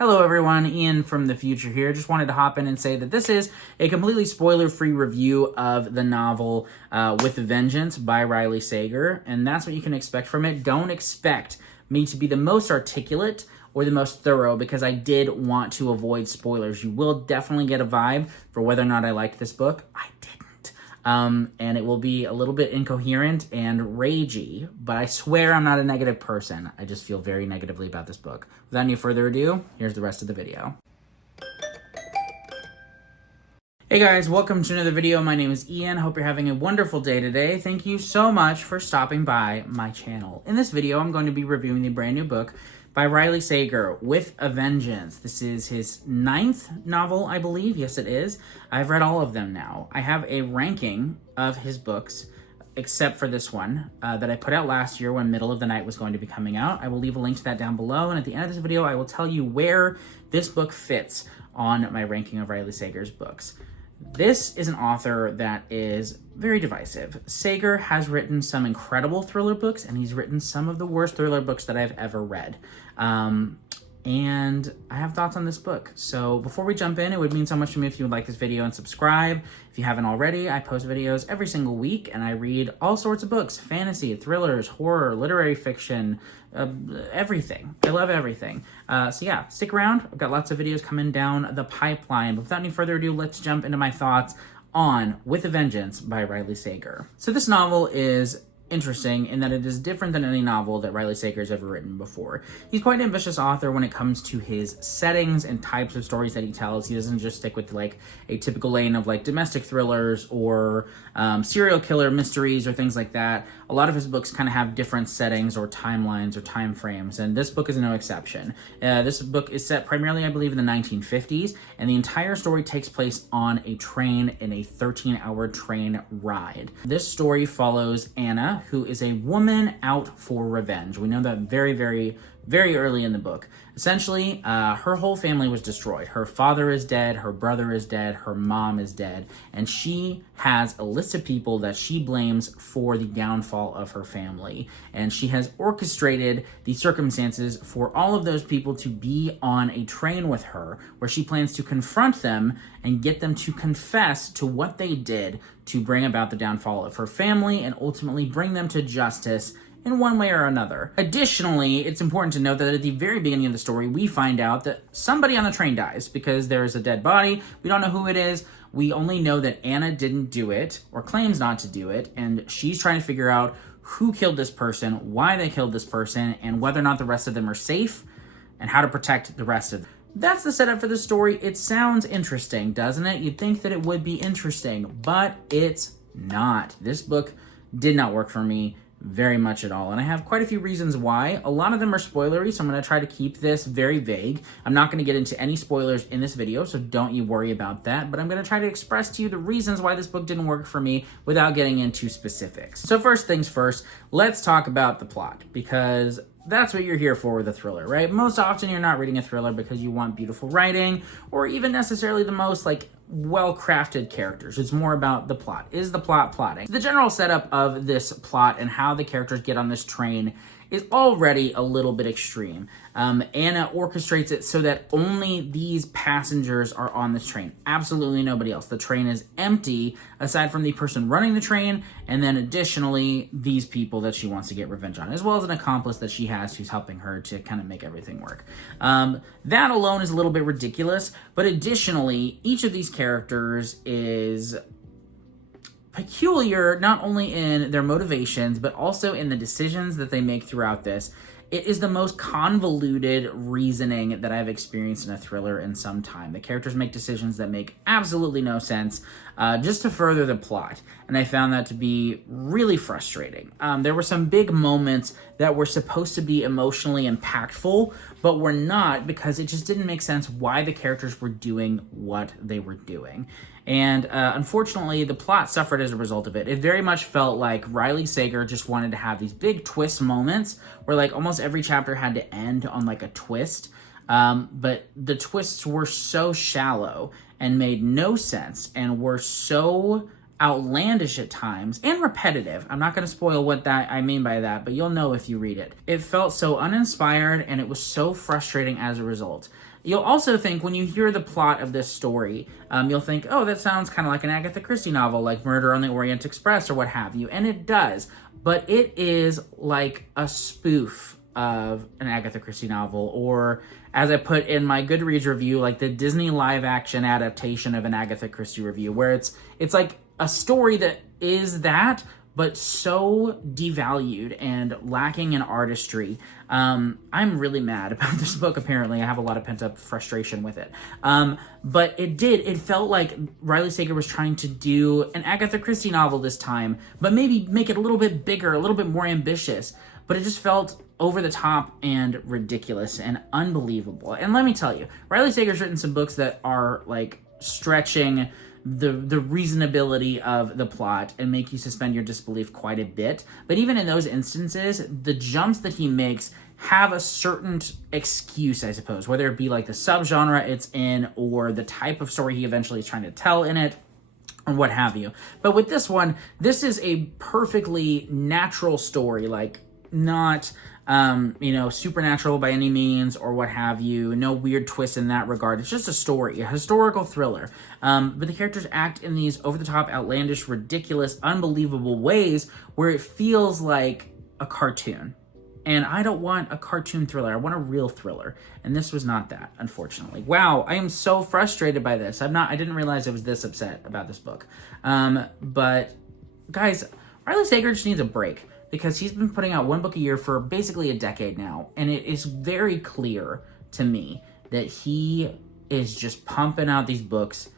Hello everyone, Ian from the future here. Just wanted to hop in and say that this is a completely spoiler-free review of the novel With a Vengeance by Riley Sager, and that's what you can expect from it. Don't expect me to be the most articulate or the most thorough because I did want to avoid spoilers. You will definitely get a vibe for whether or not I liked this book. I didn't. And it will be a little bit incoherent and ragey, but I swear I'm not a negative person. I just feel very negatively about this book. Without any further ado, here's the rest of the video. Hey guys, welcome to another video. My name is Ian. Hope you're having a wonderful day today. Thank you so much for stopping by my channel. In this video, I'm going to be reviewing the brand new book by Riley Sager, With a Vengeance. This is his 9th novel, I believe. Yes, it is. I've read all of them now. I have a ranking of his books, except for this one that I put out last year when Middle of the Night was going to be coming out. I will leave a link to that down below, and at the end of this video, I will tell you where this book fits on my ranking of Riley Sager's books. This is an author that is very divisive. Sager has written some incredible thriller books, and he's written some of the worst thriller books that I've ever read. And I have thoughts on this book. So before we jump in, it would mean so much to me if you would like this video and subscribe. If you haven't already, I post videos every single week, and I read all sorts of books: fantasy, thrillers, horror, literary fiction, everything. I love everything. So yeah, stick around. I've got lots of videos coming down the pipeline. But without any further ado, let's jump into my thoughts on With a Vengeance by Riley Sager. So this novel is interesting in that it is different than any novel that Riley Sager has ever written before. He's quite an ambitious author when it comes to his settings and types of stories that he tells. He doesn't just stick with like a typical lane of like domestic thrillers or serial killer mysteries or things like that. A lot of his books kind of have different settings or timelines or time frames, and this book is no exception. This book is set primarily, I believe, in the 1950s, and the entire story takes place on a train in a 13-hour train ride. This story follows Anna, who is a woman out for revenge. We know that very, very, very early in the book. Essentially, her whole family was destroyed. Her father is dead, her brother is dead, her mom is dead, and she has a list of people that she blames for the downfall of her family. And she has orchestrated the circumstances for all of those people to be on a train with her, where she plans to confront them and get them to confess to what they did to bring about the downfall of her family and ultimately bring them to justice in one way or another. Additionally, it's important to note that at the very beginning of the story, we find out that somebody on the train dies because there is a dead body. We don't know who it is. We only know that Anna didn't do it or claims not to do it, and she's trying to figure out who killed this person, why they killed this person, and whether or not the rest of them are safe, and how to protect the rest of them. That's the setup for the story. It sounds interesting, doesn't it? You'd think that it would be interesting, but it's not. This book did not work for me very much at all, and I have quite a few reasons why. A lot of them are spoilery, so I'm going to try to keep this very vague. I'm not going to get into any spoilers in this video, so don't you worry about that, but I'm going to try to express to you the reasons why this book didn't work for me without getting into specifics. So first things first, let's talk about the plot, because that's what you're here for with a thriller, right? Most often you're not reading a thriller because you want beautiful writing or even necessarily the most well-crafted characters. It's more about the plot. Is the plot plotting? The general setup of this plot and how the characters get on this train is already a little bit extreme. Anna orchestrates it so that only these passengers are on this train. Absolutely nobody else. The train is empty aside from the person running the train, and then additionally these people that she wants to get revenge on, as well as an accomplice that she has who's helping her to kind of make everything work. That alone is a little bit ridiculous, but additionally, each of these characters is peculiar not only in their motivations, but also in the decisions that they make throughout this. It is the most convoluted reasoning that I've experienced in a thriller in some time. The characters make decisions that make absolutely no sense just to further the plot, and I found that to be really frustrating. There were some big moments that were supposed to be emotionally impactful, but were not, because it just didn't make sense why the characters were doing what they were doing. And unfortunately, the plot suffered as a result of it. It very much felt like Riley Sager just wanted to have these big twist moments where like almost every chapter had to end on like a twist. But the twists were so shallow and made no sense and were so outlandish at times and repetitive. I'm not going to spoil what I mean by that, but you'll know if you read it. It felt so uninspired and it was so frustrating as a result. You'll also think, when you hear the plot of this story, you'll think, oh, that sounds kind of like an Agatha Christie novel, like Murder on the Orient Express or what have you. And it does. But it is like a spoof of an Agatha Christie novel, or, as I put in my Goodreads review, like the Disney live-action adaptation of an Agatha Christie review, where it's like a story that is that, but so devalued and lacking in artistry. I'm really mad about this book, apparently. I have a lot of pent-up frustration with it. But it felt like Riley Sager was trying to do an Agatha Christie novel this time, but maybe make it a little bit bigger, a little bit more ambitious. But it just felt over the top and ridiculous and unbelievable. And let me tell you, Riley Sager's written some books that are like stretching the reasonability of the plot and make you suspend your disbelief quite a bit. But even in those instances, the jumps that he makes have a certain excuse, I suppose, whether it be like the subgenre it's in or the type of story he eventually is trying to tell in it, or what have you. But with this one, this is a perfectly natural story, like not supernatural by any means or what have you. No weird twists in that regard. It's just a story, a historical thriller. But the characters act in these over-the-top, outlandish, ridiculous, unbelievable ways where it feels like a cartoon. And I don't want a cartoon thriller. I want a real thriller. And this was not that, unfortunately. Wow, I am so frustrated by this. I didn't realize I was this upset about this book. But guys, Riley Sager just needs a break, because he's been putting out one book a year for basically a decade now. And it is very clear to me that he is just pumping out these books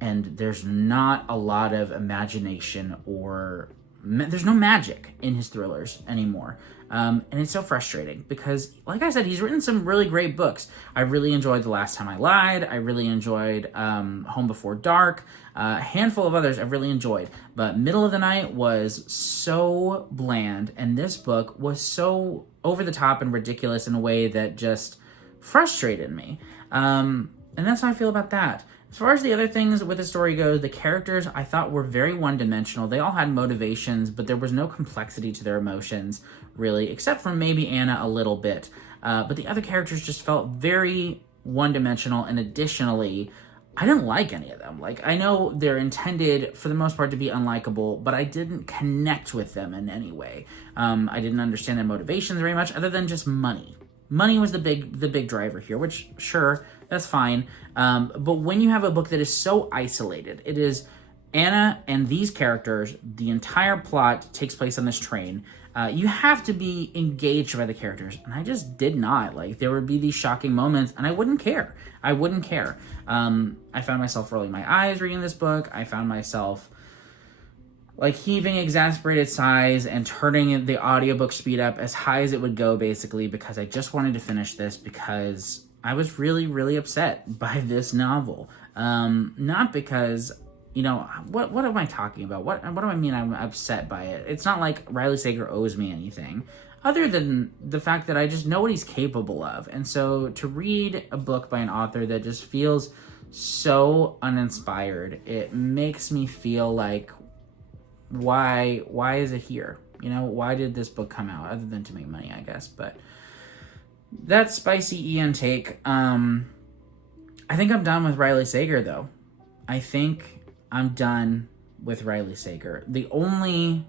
and there's not a lot of imagination or there's no magic in his thrillers anymore. And it's so frustrating because, like I said, he's written some really great books. I really enjoyed The Last Time I Lied. I really enjoyed Home Before Dark. A handful of others I've really enjoyed. But Middle of the Night was so bland, and this book was so over the top and ridiculous in a way that just frustrated me. And that's how I feel about that. As far as the other things with the story goes, the characters I thought were very one-dimensional. They all had motivations, but there was no complexity to their emotions, really, except for maybe Anna a little bit. But the other characters just felt very one-dimensional, and additionally, I didn't like any of them. Like, I know they're intended, for the most part, to be unlikable, but I didn't connect with them in any way. I didn't understand their motivations very much, other than just money. Money was the big driver here, which, sure, that's fine. But when you have a book that is so isolated, it is Anna and these characters, the entire plot takes place on this train. You have to be engaged by the characters, and I just did not. Like, there would be these shocking moments, and I wouldn't care. I found myself rolling my eyes reading this book. I found myself like heaving exasperated sighs and turning the audiobook speed up as high as it would go, basically, because I just wanted to finish this because I was really, really upset by this novel. Not because, what am I talking about? What do I mean I'm upset by it? It's not like Riley Sager owes me anything, other than the fact that I just know what he's capable of. And so to read a book by an author that just feels so uninspired, it makes me feel like, why is it here? Why did this book come out? Other than to make money, I guess. But that's spicy Ian take. I think I'm done with Riley Sager, though. I think I'm done with Riley Sager. The only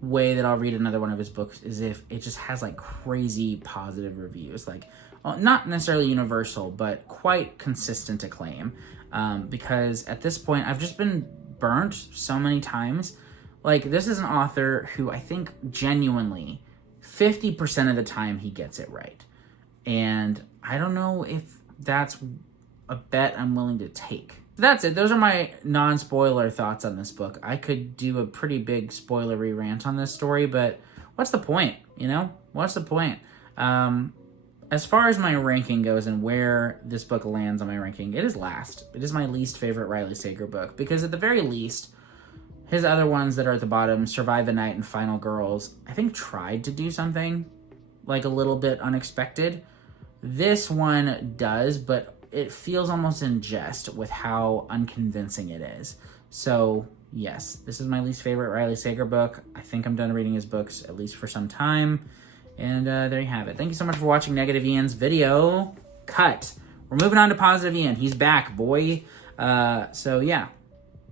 way that I'll read another one of his books is if it just has like crazy positive reviews, like, well, not necessarily universal, but quite consistent acclaim. Because at this point, I've just been burnt so many times. Like, this is an author who I think genuinely 50% of the time he gets it right. And I don't know if that's a bet I'm willing to take. That's it. Those are my non-spoiler thoughts on this book. I could do a pretty big spoilery rant on this story, but what's the point? What's the point? As far as my ranking goes and where this book lands on my ranking, it is last. It is my least favorite Riley Sager book, because at the very least, his other ones that are at the bottom, Survive the Night and Final Girls, I think tried to do something like a little bit unexpected. This one does, but it feels almost in jest with how unconvincing it is. So, yes, this is my least favorite Riley Sager book. I think I'm done reading his books, at least for some time. And there you have it. Thank you so much for watching Negative Ian's video cut. we're moving on to Positive Ian. He's back, boy. So yeah.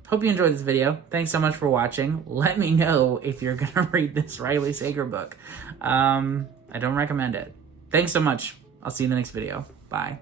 Hope you enjoyed this video. Thanks so much for watching. Let me know if you're going to read this Riley Sager book. I don't recommend it. Thanks so much. I'll see you in the next video. Bye.